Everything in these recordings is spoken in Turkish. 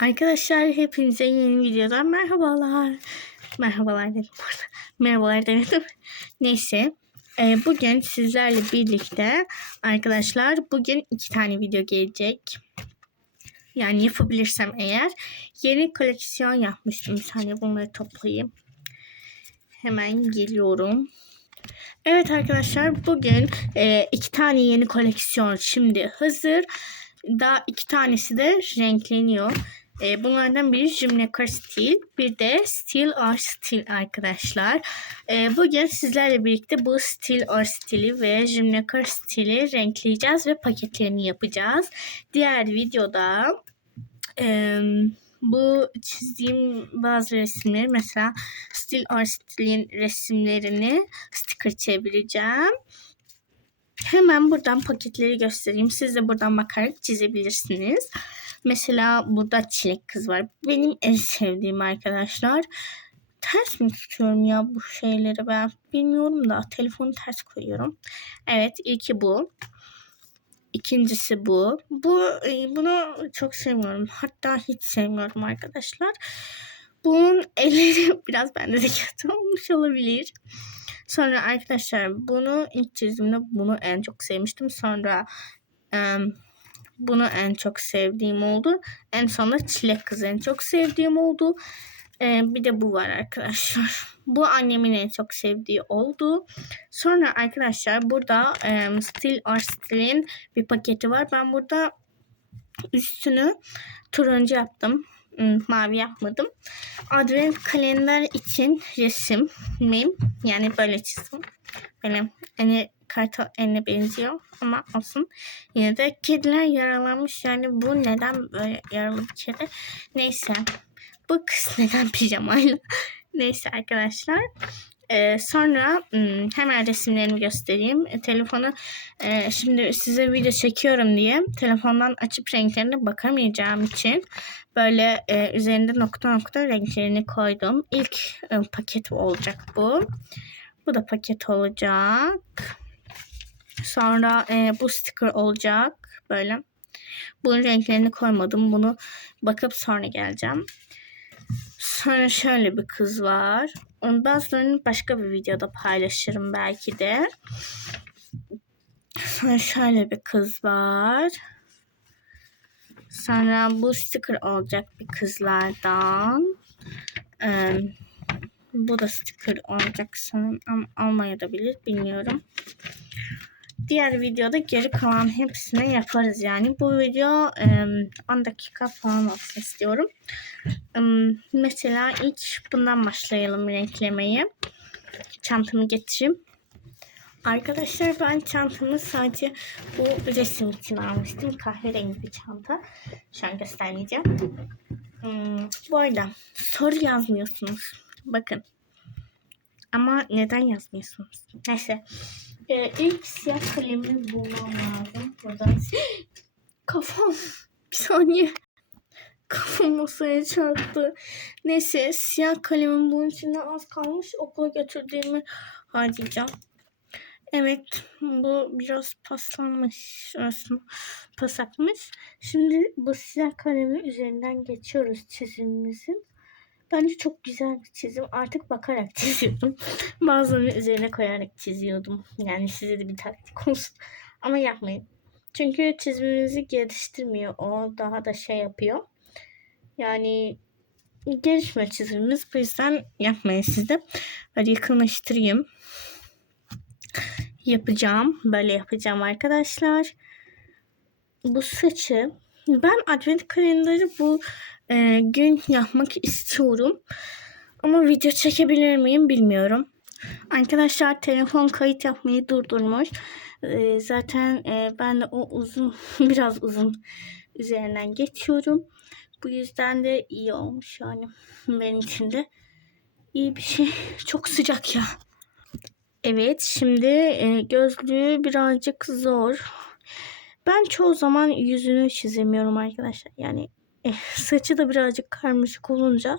Arkadaşlar hepinize yeni videodan merhabalar. Merhabalar dedim bu arada. Merhabalar demedim. Neyse. e, bugün sizlerle birlikte arkadaşlar bugün iki tane video gelecek. Yani yapabilirsem eğer. Yeni koleksiyon yapmıştım. Bir saniye bunları toplayayım. Hemen geliyorum. Evet arkadaşlar bugün e, iki tane yeni koleksiyon şimdi hazır. Daha iki tanesi de renkleniyor. E, bunlardan biri Jimnecar Steel, bir de Steel Art Steel arkadaşlar. E, bugün sizlerle birlikte bu Steel Art Steel'i ve Jimnecar Steel'i renkleyeceğiz ve paketlerini yapacağız. Diğer videoda e, bu çizdiğim bazı resimleri mesela Steel Art Steel'in resimlerini sticker çevireceğim. Hemen buradan paketleri göstereyim. Siz de buradan bakarak çizebilirsiniz. Mesela burada çilek kız var. Benim en sevdiğim arkadaşlar. Ters mi tutuyorum ya bu şeyleri ben bilmiyorum da telefonu ters koyuyorum. Evet ilki bu. İkincisi bu. Bu e, bunu çok sevmiyorum. Hatta hiç sevmiyorum arkadaşlar. Bunun elleri biraz bende de olmuş olabilir. Sonra arkadaşlar bunu ilk çizimde bunu en çok sevmiştim. Sonra em, bunu en çok sevdiğim oldu. En sonunda çilek kızı en çok sevdiğim oldu. Ee, bir de bu var arkadaşlar. Bu annemin en çok sevdiği oldu. Sonra arkadaşlar burada em, Steel Art Steel'in bir paketi var. Ben burada üstünü turuncu yaptım. Hmm, Mavi yapmadım. Advent kalender için resimim. Yani böyle çizdim. Benim hani kartal eline benziyor ama olsun. Yine de kediler yaralanmış. Yani bu neden böyle yaralı bir kedi? Neyse. Bu kız neden pijamayla? Neyse arkadaşlar. Ee, sonra hmm, hemen resimlerimi göstereyim. E, telefonu e, şimdi size video çekiyorum diye telefondan açıp renklerine bakamayacağım için böyle e, üzerinde nokta nokta renklerini koydum. İlk e, paket olacak bu. Bu da paket olacak. Sonra e, bu sticker olacak. Böyle. Bunun renklerini koymadım. Bunu bakıp sonra geleceğim. Sonra şöyle bir kız var. Onu bazılarını başka bir videoda paylaşırım belki de. Sonra şöyle bir kız var. Sonra bu sticker olacak bir kızlardan. Ee, bu da sticker olacak sanırım ama olmayabilir bilmiyorum. Diğer videoda geri kalan hepsini yaparız yani. Bu video e, 10 dakika falan olsun istiyorum. Mesela ilk bundan başlayalım renklemeye. Çantamı getireyim. Arkadaşlar ben çantamı sadece bu resim için almıştım. Kahverengi bir çanta. Şu an göstermeyeceğim. Hmm, bu arada soru yazmıyorsunuz. Bakın. Ama neden yazmıyorsunuz? Neyse. Ee, ilk siyah kalemimi bulmam lazım. Buradan. Kafam. Bir saniye. Kafam masaya çarptı. Neyse siyah kalemim bunun içinde az kalmış. Okula götürdüğümü harcayacağım. Evet bu biraz paslanmış aslında pasakmış. Şimdi bu siyah kalemi üzerinden geçiyoruz çizimimizin. Bence çok güzel bir çizim. Artık bakarak çiziyordum. Bazılarını üzerine koyarak çiziyordum. Yani size de bir taktik olsun. Ama yapmayın. Çünkü çiziminizi geliştirmiyor. O daha da şey yapıyor. Yani gelişmiyor çizimimiz. Bu yüzden yapmayın siz de. Hadi yakınlaştırayım yapacağım. Böyle yapacağım arkadaşlar. Bu saçı ben advent kalenderi bu e, gün yapmak istiyorum. Ama video çekebilir miyim bilmiyorum. Arkadaşlar telefon kayıt yapmayı durdurmuş. E, zaten e, ben de o uzun biraz uzun üzerinden geçiyorum. Bu yüzden de iyi olmuş yani benim için de iyi bir şey. Çok sıcak ya. Evet şimdi e, gözlüğü birazcık zor. Ben çoğu zaman yüzünü çizemiyorum arkadaşlar. Yani e, saçı da birazcık karmaşık olunca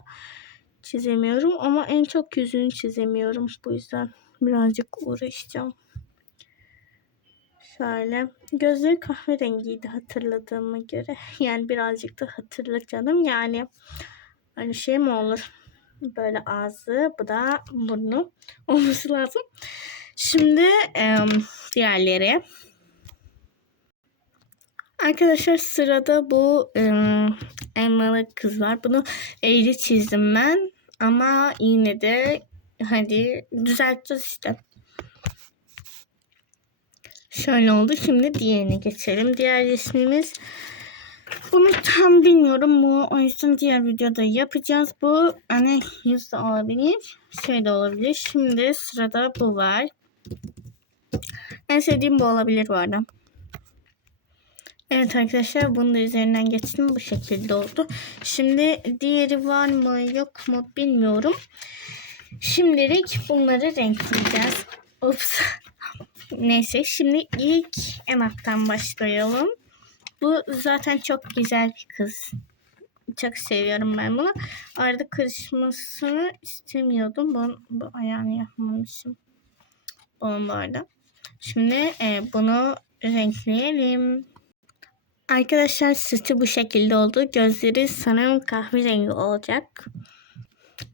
çizemiyorum. Ama en çok yüzünü çizemiyorum. Bu yüzden birazcık uğraşacağım. Şöyle. Gözleri kahverengiydi hatırladığıma göre. Yani birazcık da hatırla canım. Yani hani şey mi olur? Böyle ağzı, bu da burnu olması lazım. Şimdi e, diğerleri. Arkadaşlar sırada bu e, elmalı kız var. Bunu eğri çizdim ben. Ama yine de hadi düzelteceğiz işte. Şöyle oldu. Şimdi diğerine geçelim. Diğer resmimiz bunu tam bilmiyorum. Bu o yüzden diğer videoda yapacağız. Bu hani yüz de olabilir. Şey de olabilir. Şimdi sırada bu var. En sevdiğim bu olabilir bu arada. Evet arkadaşlar bunu da üzerinden geçtim. Bu şekilde oldu. Şimdi diğeri var mı yok mu bilmiyorum. Şimdilik bunları renkleyeceğiz. Ups. Neyse şimdi ilk en alttan başlayalım. Bu zaten çok güzel bir kız. Çok seviyorum ben bunu. Arada karışmasını istemiyordum. Bu, bu ayağını yapmamışım. Onun bu arada. Şimdi e, bunu renkleyelim. Arkadaşlar saçı bu şekilde oldu. Gözleri sanırım kahverengi olacak.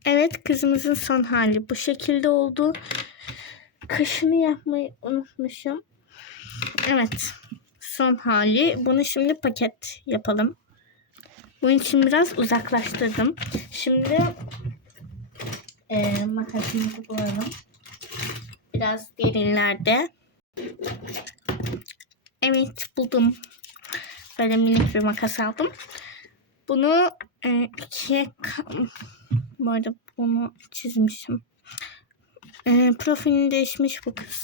Evet kızımızın son hali bu şekilde oldu. Kaşını yapmayı unutmuşum. Evet son hali. Bunu şimdi paket yapalım. Bunun için biraz uzaklaştırdım. Şimdi e, makasımızı bulalım. Biraz derinlerde. Evet buldum. Böyle minik bir makas aldım. Bunu e, ikiye bu arada bunu çizmişim. E, profilini değişmiş bu kız.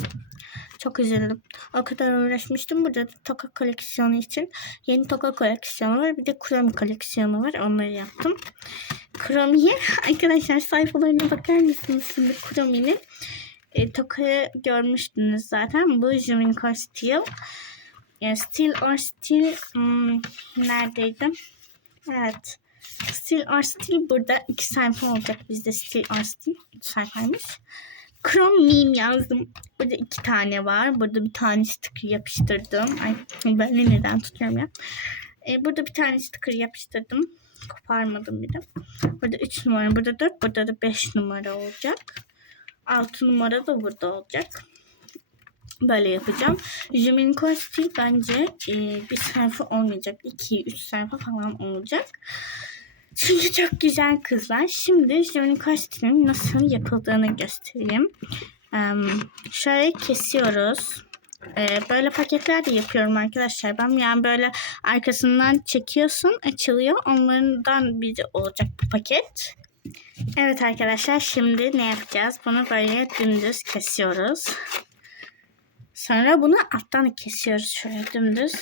Çok üzüldüm. O kadar uğraşmıştım. Burada da toka koleksiyonu için yeni toka koleksiyonu var. Bir de kromi koleksiyonu var. Onları yaptım. Kromi'ye arkadaşlar sayfalarına bakar mısınız şimdi Kromi'nin? E, tokayı görmüştünüz zaten. Bu Juminko Steel. Yani Steel or Steel hmm, neredeydi? Evet. Steel or Steel burada iki sayfa olacak bizde Steel or Steel. Üç sayfaymış. Chrome meme yazdım. Burada iki tane var. Burada bir tane sticker yapıştırdım. Ay ben de neden tutuyorum ya. Ee, burada bir tane sticker yapıştırdım. Koparmadım bir de. Burada 3 numara, burada 4, burada da 5 numara olacak. 6 numara da burada olacak. Böyle yapacağım. Jumin Kosti bence e, bir sayfa olmayacak. 2-3 sayfa falan olacak. Çünkü çok güzel kızlar. Şimdi Jumin Kosti'nin nasıl yapıldığını göstereyim. Ee, şöyle kesiyoruz. Ee, böyle paketler de yapıyorum arkadaşlar. Ben yani böyle arkasından çekiyorsun açılıyor. Onlardan biri olacak bu paket. Evet arkadaşlar şimdi ne yapacağız? Bunu böyle dümdüz kesiyoruz. Sonra bunu alttan kesiyoruz şöyle dümdüz.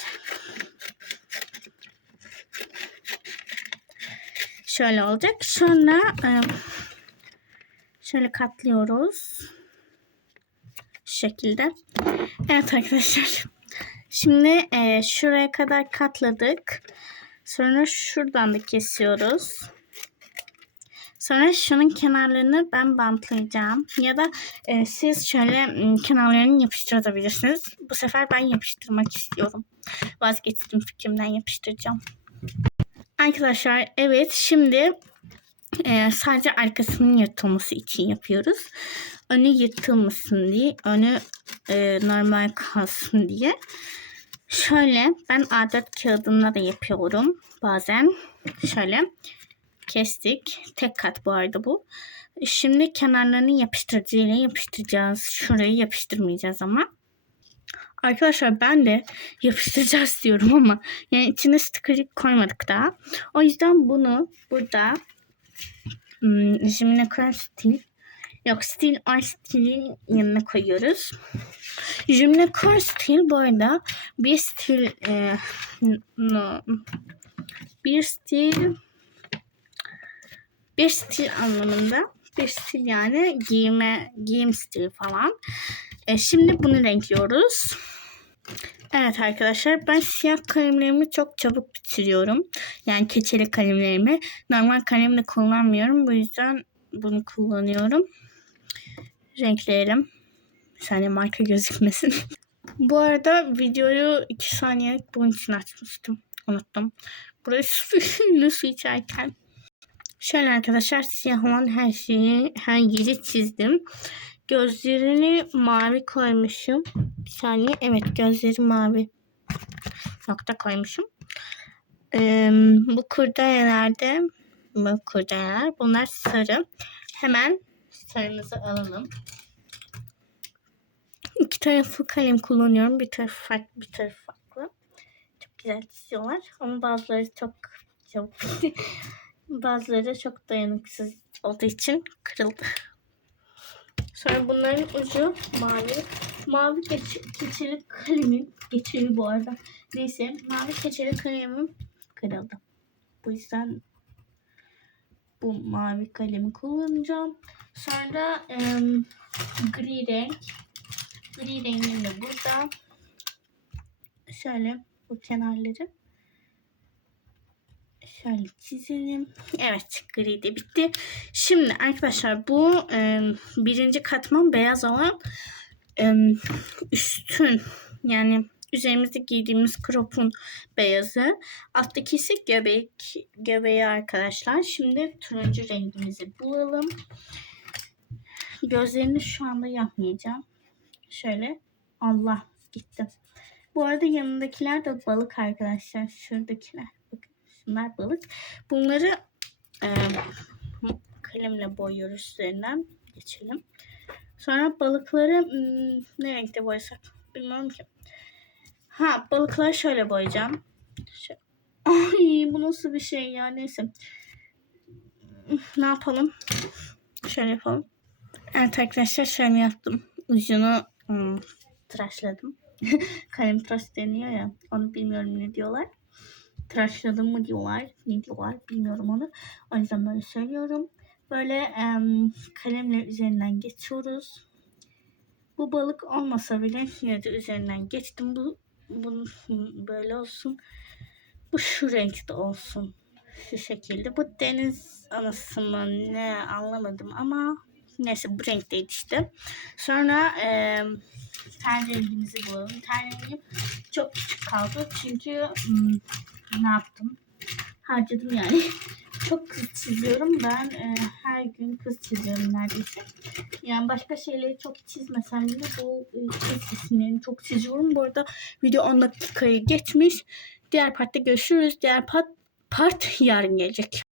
Şöyle olacak. Sonra e, şöyle katlıyoruz. Şu şekilde. Evet arkadaşlar. Şimdi e, şuraya kadar katladık. Sonra şuradan da kesiyoruz. Sonra şunun kenarlarını ben bantlayacağım. Ya da e, siz şöyle kenarlarını yapıştırabilirsiniz. Bu sefer ben yapıştırmak istiyorum. Vazgeçtim fikrimden yapıştıracağım. Arkadaşlar evet şimdi e, sadece arkasının yırtılması için yapıyoruz. Önü yırtılmasın diye, önü e, normal kalsın diye. Şöyle ben A4 kağıdında da yapıyorum bazen. Şöyle kestik. Tek kat bu arada bu. Şimdi kenarlarını yapıştırıcıyla yapıştıracağız. Şurayı yapıştırmayacağız ama. Arkadaşlar ben de yapıştıracağız diyorum ama yani içine sticker koymadık daha. O yüzden bunu burada hmm, Jimine Stil yok Stil Art Stil'in yanına koyuyoruz. Jimine Stil bu arada bir stil e, no, bir stil bir stil anlamında bir stil yani giyime giyim stili falan. E, şimdi bunu renkliyoruz. Evet arkadaşlar ben siyah kalemlerimi çok çabuk bitiriyorum. Yani keçeli kalemlerimi. Normal kalemle kullanmıyorum. Bu yüzden bunu kullanıyorum. Renkleyelim. Bir saniye marka gözükmesin. Bu arada videoyu 2 saniyelik bunun için açmıştım. Unuttum. Suyunu su içerken. Şöyle arkadaşlar siyah olan her şeyi, her yeri çizdim. Gözlerini mavi koymuşum. Bir saniye. Evet gözleri mavi. Nokta koymuşum. Ee, bu kurdelelerde bu kurdeleler bunlar sarı. Hemen sarımızı alalım. İki taraflı kalem kullanıyorum. Bir tarafı farklı, bir tarafı farklı. Çok güzel çiziyorlar. Ama bazıları çok çok bazıları çok dayanıksız olduğu için kırıldı. Sonra bunların ucu mavi. Mavi geç, keçeli kalemim. Geçeli bu arada. Neyse mavi keçeli kalemim kırıldı. Bu yüzden bu mavi kalemi kullanacağım. Sonra em, gri renk. Gri rengim de burada. Şöyle bu kenarları. Şöyle çizelim. Evet gri de bitti. Şimdi arkadaşlar bu e, birinci katman beyaz olan e, üstün yani üzerimizde giydiğimiz crop'un beyazı. Alttaki ise göbek, göbeği arkadaşlar. Şimdi turuncu rengimizi bulalım. Gözlerini şu anda yapmayacağım. Şöyle Allah gitti. Bu arada yanındakiler de balık arkadaşlar. Şuradakiler. Bakın şunlar balık. Bunları e, kalemle boyuyoruz üzerinden. Geçelim. Sonra balıkları hmm, ne renkte boyasak bilmiyorum ki. Ha balıkları şöyle boyayacağım. Ay bu nasıl bir şey ya neyse. Ne yapalım? Şöyle yapalım. Evet arkadaşlar şöyle yaptım. Ucunu hmm, tıraşladım. Kalem tıraş deniyor ya. Onu bilmiyorum ne diyorlar. Tıraşladım mı diyorlar. Ne diyorlar bilmiyorum onu. O yüzden böyle söylüyorum. Böyle em, kalemle üzerinden geçiyoruz. Bu balık olmasa bile yine de üzerinden geçtim. Bu bunun böyle olsun. Bu şu renkte olsun. Şu şekilde. Bu deniz anası mı ne anlamadım ama neyse bu renkteydi işte. Sonra e, ten rengimizi bulalım. Ten rengim çok küçük kaldı. Çünkü hmm, ne yaptım? Harcadım yani. Çok kız çiziyorum. Ben e, her gün kız çiziyorum neredeyse. Yani başka şeyleri çok çizmesem bile bu e, kız isimlerini çok çiziyorum. Bu arada video 10 dakikayı geçmiş. Diğer partta görüşürüz. Diğer part, part yarın gelecek.